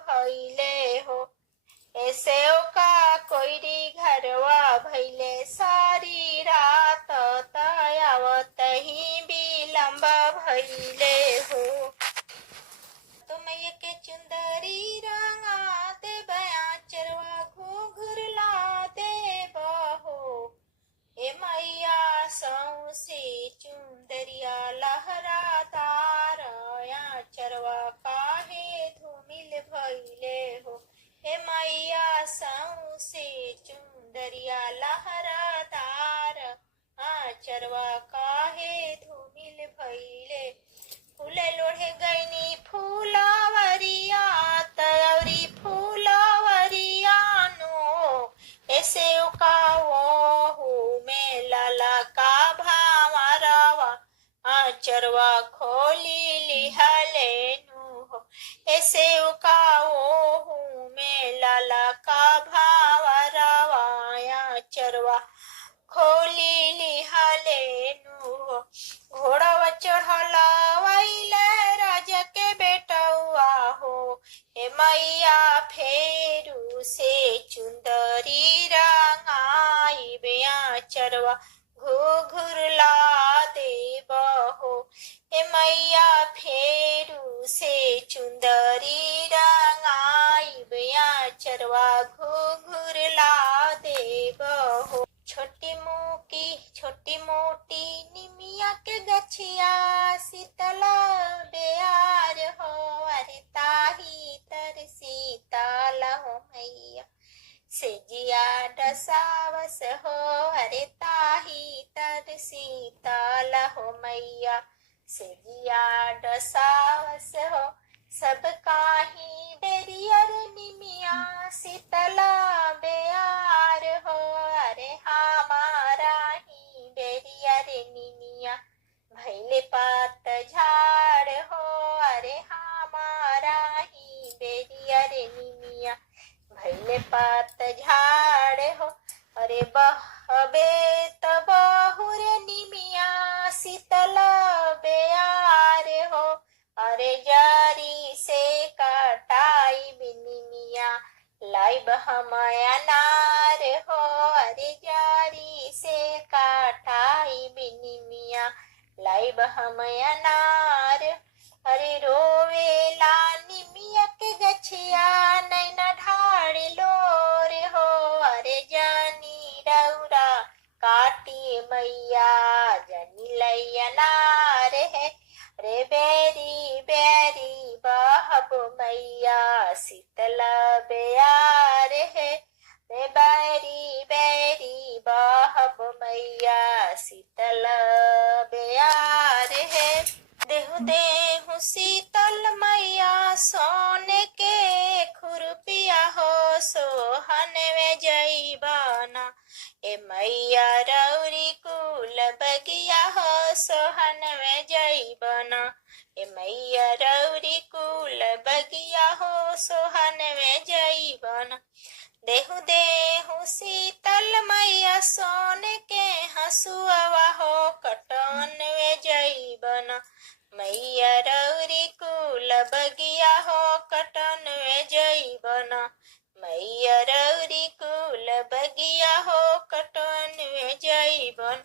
भइले हो। ऐसे का कोईरी घरवा भइले सारी रात तयावत ही विलम्ब भइले हो। तुम के चुंदरी रंगा दे बया चरवा घूघुर ला दे बहो। ए मैया सौसे चुंदरिया लहरादार या चरवा काहे धूमिल भइले हो। हे मैया सौसे चुंदरिया लहरादार चरवा काहे धूमिल भइले। फूले लोढ़े गईनी फूलावरिया तयरी फूलावरिया नो। ऐसे का वो में लाला का भावरवा चरवा खोली लिहले नु हो। ऐसे का वो में लाला का भावरवा चरवा खोली लिहले नु हो। घोड़ावा चढ़ला वैले राजा के बेटौआ हो। हे मैया फेरू से चुंदरी रंगाई बेया चरवा घूघुर ला देब हो। हे मैया फेरू से चुंदरी रंगाई बेया चरवा घूघुर ला देब हो। छोटी मोटी निमिया के गछिया शीतल बेयार हो। अरे ताही तर शीतल हो मैया से जिया डसावस हो। अरे ताही तर शीतल हो मैया से जिया डसावस हो। सब काही बेरियर निमिया शीतल बेयार हो। अरे हमारा ही बेरियर निमिया भैले पात झाड़ हो। अरे हमारा ही बेरियर निमिया भैले पात झाड़ हो। अरे बहबे तब बहुर निमिया शीतल बेयार हो। अरे जारी से कटाई बिनिमिया लाइब हमया नार हो। अरे जारी से कटाई बिनिमिया लाइब हमया नार। अरे रोवेला निमिया के गछिया नैना ढाड़ी लोर हो। अरे जानी रौरा काटी मैया जनी लैया नार है। रे बेरी बेरी बहब मैया शीतल बेयार है। रे बेरी बेरी बहब मैया शीतल बेयार है। देहु देहु शीतल मैया सोने के खुरपिया हो। सोहन में जईबाना ए मैया रौरी कुल बगिया हो। सोहन में जईबाना ए मैया रौरी कुल बगिया हो। सोहन में जईबाना देहु देहु शीतल मैया सोने के हसुआ हो। कटन में जईबाना मैया रौरी कुल बगिया हो। कटन में जईबाना मैया रौरी कुल बगिया हो। कटन में जईबन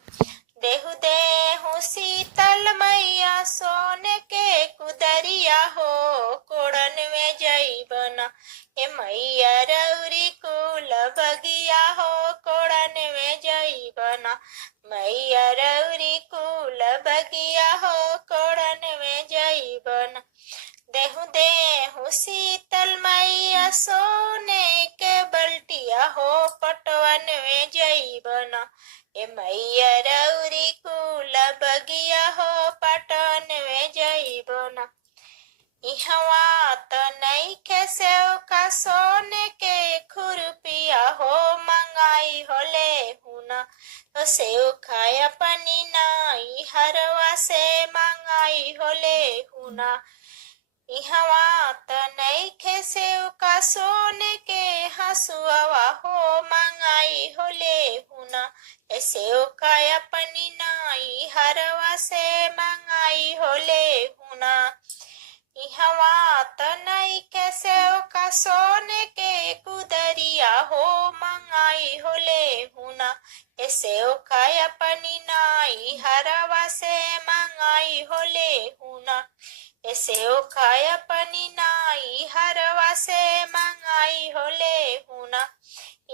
देहु देहु शीतल मैया सोने के कुदरिया हो। कोड़न में जईबना ए मैया रौरी कुल बगिया हो। कोड़न में जईबना मैया रौरी कुल बगिया हो। कोड़न में जईबना देहु देहु शीतल मैया सोने के बल्टिया हो। पटवन में जईबना ए मैया रौरी कुल बगिया हो। पटन में जईबना इहवा त नइखे सेव का सोने के खुरपिया हो। मंगाई होले हुना तो सेव खाया पनी नाई हरवा से मंगाई होले हुना। इहवा त नइखे सेव का सोने के हसुआ हो। मंगाई होले हुना सेव खाया पनी नाई हरवा से मंगाई होले हुना। इहवा त नइखे सेव का सोने के कुदरिया हो मंगाई हो ले हुना ऐसे खाय अपनी नाई हरवा से मंगाई हो ले हुना ऐसे खाय अपनी नाई हरवा से मंगाई हो ले हुना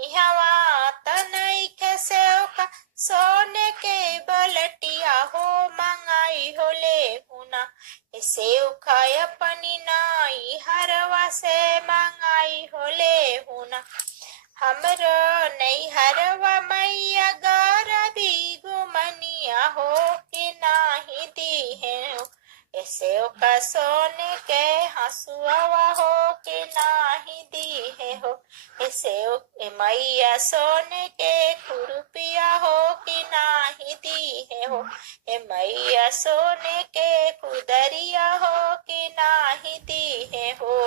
इहवा तनई के सेवका सोने के बलटिया हो मंगाई हो ले हुना ऐसे खाय अपनी नाई हरवा से मंगाई हो ले हुना हमरो नहीं हरवा मैया गरबी गुमनिया हो कि नाही दी है ऐसे का सोने के हंसुआ हो कि नाही दी है हो ऐसे मैया सोने के खुरपिया हो कि नाही दी है हो ए मैया सोने के कुदरिया हो कि नाही दी है हो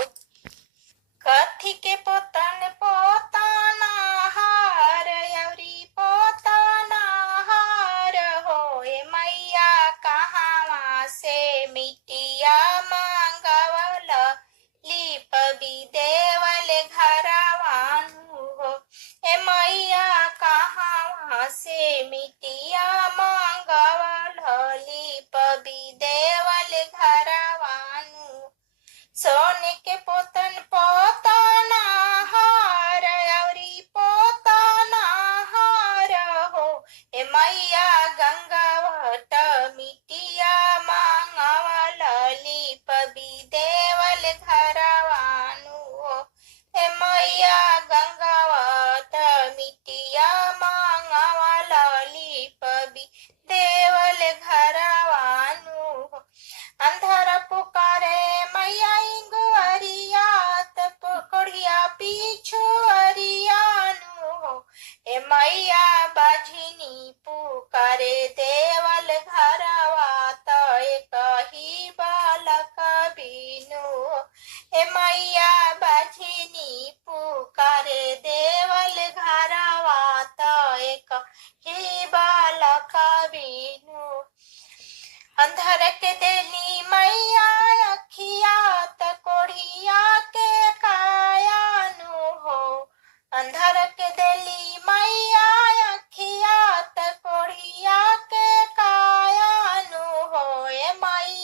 कथी के पोतन पोताना हार अवरी पोताना हार हो ए मैया कहाँ से मिटिया मांगवल लिप भी देवल घरवानु हो ए मैया कहाँ से मिटिया मांगवल लिप भी देवल घरवानु सोने के पोतन पोताना हार अवरी पोताना हार हो ए मैया गंगावट मिटिया मांगवल लिप भी देवल घरवानु हो ए मैया गंगावट मिटिया मांगवल लिप भी देवल घरवानु हो अंधार पुकारे मैया इंगुअरिया तप कोढ़िया पीछू अरियानु हो ए मैया बाझिनी पुकारे देवल घरवा तय कही बालक बीनु हो ए मैया बाझिनी पुकारे देवल घरवा तय कही बालक बीनु अंधर के देली मैया अखिया त कोढ़िया के कायानु हो अंधर के देली मैया अखिया त कोढ़िया के कायानु हो ए मैया